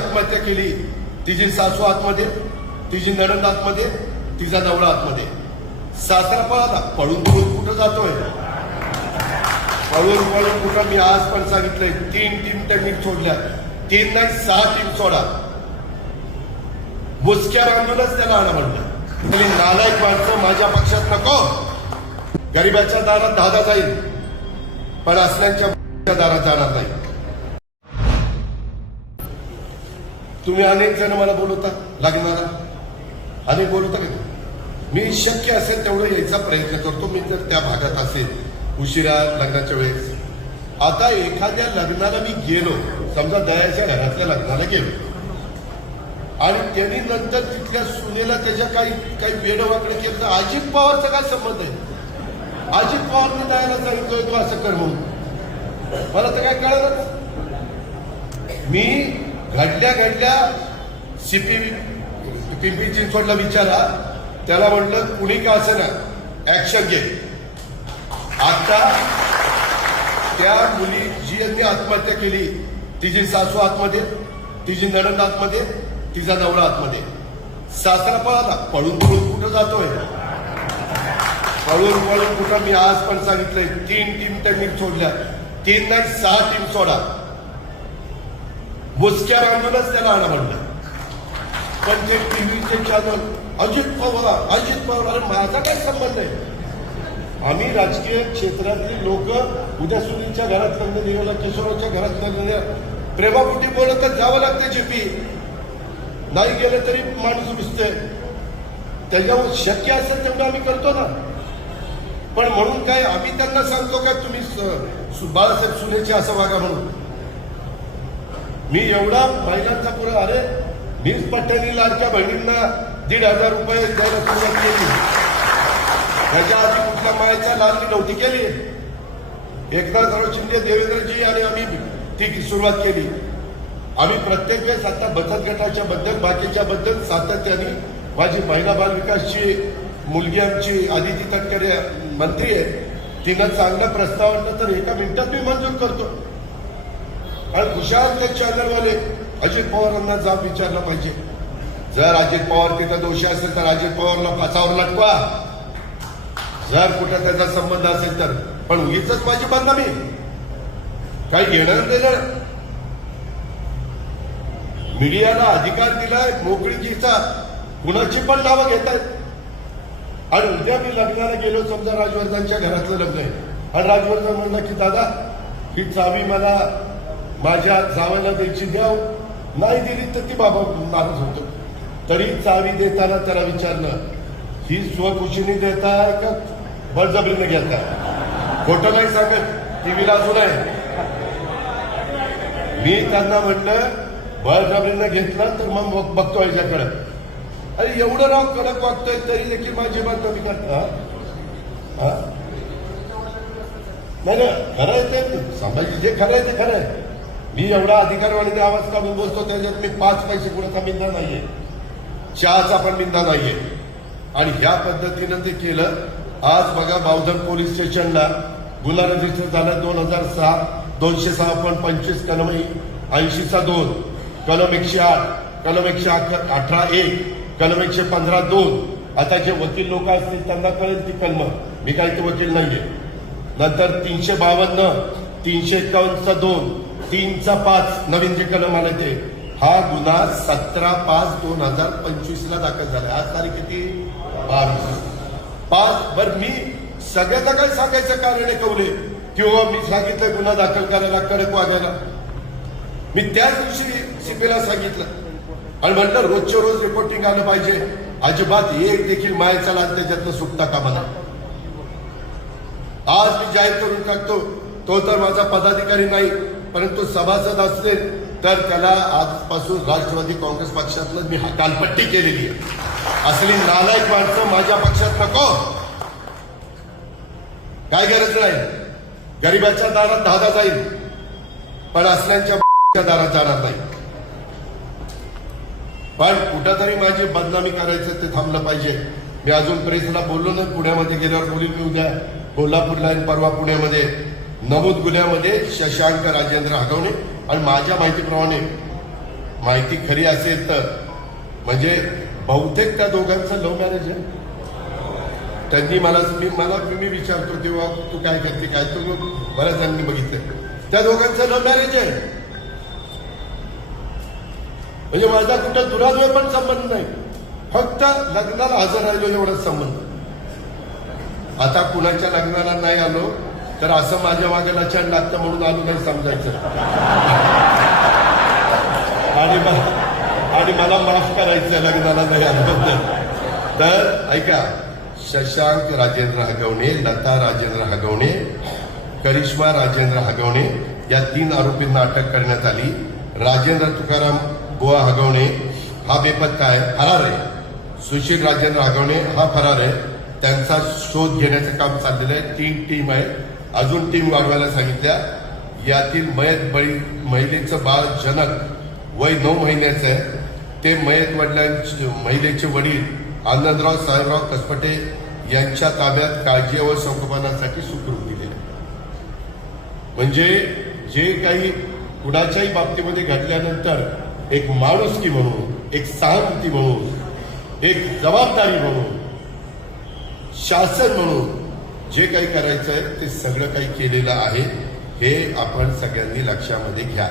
आत्महत्या केली. तिची सासू आतमध्ये तिची नणंद आतमध्ये तिचा नवरा आतमध्ये. सासरा पळाला पळून पळून कुठं जातोय? पळून पळून कुठं मी आज पण सांगितलंय तीन टीम त्यांनी सोडल्या. तीन नाही सहा टीम सोडा. मुसक्या बांधूनच त्याला आणा म्हणलं तुम्ही नालायक माणसं माझ्या पक्षात नको. गरिबाच्या दारात दादा जाईल. पण असल्यांच्या दारात जाणार नाही. तुम्ही अनेक जण मला बोलवता लग्नाला. अनेक बोलवता का मी शक्य असेल तेवढं यायचा प्रयत्न करतो मी जर त्या भागात असेल उशिरा लग्नाच्या वेळेस. आता एखाद्या लग्नाला मी गेलो समजा दयाच्या घरातल्या लग्नाला गेलो. आणि त्यांनी नंतर तिथल्या सुनेला त्याच्या काही काही वेडवाकडे केलं तर अजित पवारचा काय संबंध आहे? अजित पवारने दयाला सांगितलं तो असं कर म्हणून. मला तर काय कळलं मी घडल्या घडल्या सीपी पिंपरी चिंचवडला विचारा. त्याला म्हटलं कुणी का असं ना ऍक्शन घे. आता त्या मुली जी यांनी आत्महत्या केली. तिची सासू आतमध्ये तिची नणंद आतमध्ये तिचा नवरा आतमध्ये. सासरा पळाला. पळून पळून कुठं जातोय? पळून पळून कुठं? मी आज पण सांगितलंय तीन टीम त्यांनी सोडल्या. तीन नाही सहा टीम सोडा. मुसक्या बांधूनच त्याला आणा म्हणलं. पण ते टीव्हीचे चॅनल अजित पवार अजित पवार अरे माझा काय संबंध आहे? आम्ही राजकीय क्षेत्रातली लोक उद्या सुनीलच्या घरात लग्न निघालं किशोराच्या घरात लग्न निघालं. प्रेमापोटी बोलत तर जावं लागते जेपी. नाही गेलं तरी माणूस दिसतंय. त्याच्यावर शक्य असेल तेवढं आम्ही करतो ना. पण म्हणून काय आम्ही त्यांना सांगतो का तुम्ही स- सु- बाळासाहेब सुनेचे असं वागा म्हणून? मी एवढा महिलांचा पुरा अरे मीच पट्ट्यानी लाडक्या बहिणींना दीड हजार रुपये द्यायला सुरुवात केली. त्याच्या आधी कुठल्या मायाच्या लालनी नव्हती केली. एकनाथराव शिंदे देवेंद्रजी आणि आम्ही ती सुरुवात केली. आम्ही प्रत्येक वेळेस आता बचत गटाच्या बद्दल बाकीच्या बद्दल सातत्याने माझी महिला बाल विकासची मुलगी आमची आदिती तटकरे मंत्री आहे तिनं चांगला प्रस्ताव आणला तर एका मिनिटात मी मंजूर करतो. आणि खुशाल ते चॅनलवाले अजित पवारांना जाब विचारला पाहिजे. जर अजित पवार तिथं दोषी असेल तर अजित पवारला पाचावर लटवा जर कुठं त्याचा संबंध असेल तर. पण उगीच माझी बंदमी काही घेणं देणार मीडियाला अधिकार दिलाय मोकळीकीचा. कुणाची पण नावं घेत आहेत आणि उद्या मी लग्नाला गेलो समजा राजवर्धनच्या घरातलं लग्न आहे. आणि राजवर्धन म्हणलं की दादा ही चावी मला माझ्या जावायला द्यायची द्याव नाही दिली तर ती बाबा नाराज होतो तरी चावी देताना त्याला विचारलं ही स्वखुशीने देताय का बळजबरीने घेताय? खोटं नाही सांगत टीव्हीला अजून आहे. मी त्यांना म्हटलं बळजबरीनं घेतलं तर मग बघ- बघतो याच्याकडे. अरे एवढं राव कडक वागतोय तरी देखील माझी बात कमी करता नाही खरं आहे ते. संभाजी जे खरं आहे ते खरं आहे. मी एवढा अधिकारवाणी आवाज काढून बोलतो त्याच्यात मी पाच पैसे कुणाचा मिंदा नाहीये. चहाचा पण मिंदा नाहीये. आणि ह्या पद्धतीनं ते केलं. आज बघा बावधन पोलीस स्टेशनला गुन्हा रजिस्टर झाला दोन हजार सहा दोनशे सहा पण पंचवीस कलम ऐंशीचा दोन कलम एकशे आठ कलम एकशे अठरा एक कलम एकशे पंधरा दोन. आता जे वकील लोक असतील त्यांना कळेल ती कलम. मी काही ते वकील नाहीये. नंतर तीनशे बावन्न तीनशे एकावन्नचा दोन तीनचा पाच. नवीन जे कलम आले ते. हा गुन्हा सतरा पाच दोन हजार पंचवीस ला दाखल झाला. आज तारीख किती? बावीस पाच. बर मी सगळ्यांना काय सांगायचं कारण आहे कवले किंवा हो, मी सांगितलं गुन्हा दाखल करायला कडक वागायला. मी त्याच दिवशी सीपीला सांगितलं. आणि म्हटलं रोजच्या रोज रिपोर्टिंग आलं पाहिजे. अजिबात एक देखील मायाचा लाल त्याच्यातनं सुटता कामा नये. आज मी जाहीर करून टाकतो तो तर माझा पदाधिकारी नाही. परंतु सभासद असतील तर त्याला आजपासून राष्ट्रवादी काँग्रेस पक्षातलं मी कालपट्टी केलेली आहे. असली नालायक माणसं माझ्या पक्षात नको. काय गरज नाही. गरिबाच्या दारात दादा जाईल. पण असल्यांच्या दारात जाणार नाही. पण कुठंतरी माझी बदनामी करायचं ते थांबलं पाहिजे. मी अजून प्रेसला बोललो ना पुण्यामध्ये गेल्यावर बोलील मी उद्या. कोल्हापूरला आणि परवा पुण्यामध्ये. नमूद गुन्ह्यामध्ये शशांक राजेंद्र हगवणे आणि माझ्या माहितीप्रमाणे माहिती खरी असेल तर म्हणजे बहुतेक त्या दोघांचं लव्ह मॅरेज आहे. त्यांनी मला मी मला मी विचारतो तेव्हा तू काय करते काय तू बऱ्याच जणांनी बघितलं. त्या दोघांचं लव्ह मॅरेज आहे. म्हणजे माझा कुठं दुराद्वय पण संबंध नाही. फक्त लग्नाला हजर राहिलो एवढाच संबंध. आता कुणाच्या लग्नाला नाही आलो तर असं माझ्या मागे लक्षण लागतं म्हणून आलो नाही समजायचं. आणि आणि मला माफ करायचं लग्नाला नाही आल्याबद्दल तर ऐका शशांक राजेंद्र हगवणे लता राजेंद्र हगवणे करिश्मा राजेंद्र हगवणे या तीन आरोपींना अटक करण्यात आली. राजेंद्र तुकाराम बुवा हगवणे हा बेपत्ता आहे फरार आहे. सुशील राजेंद्र हगवणे हा फरार आहे. त्यांचा शोध घेण्याचं काम चाललेलं आहे. तीन टीम आहे अजून टीम वाढवायला सांगितल्या यातील मयत बळी महिलेचं बाळ जनक वय नऊ महिन्याचं आहे. ते मयत वडिलांचे महिलेचे वडील आनंदराव साहेबराव कसपटे यांच्या ताब्यात काळजी व संगोपनासाठी सुखरूप दिले. म्हणजे जे काही कुणाच्याही बाबतीमध्ये घडल्यानंतर एक माणुसकी म्हणून एक सहानुभूती म्हणून एक जबाबदारी म्हणून शासन म्हणून जे काही करायचं आहे ते सगळं काही केलेलं आहे हे आपण सगळ्यांनी लक्षामध्ये घ्या.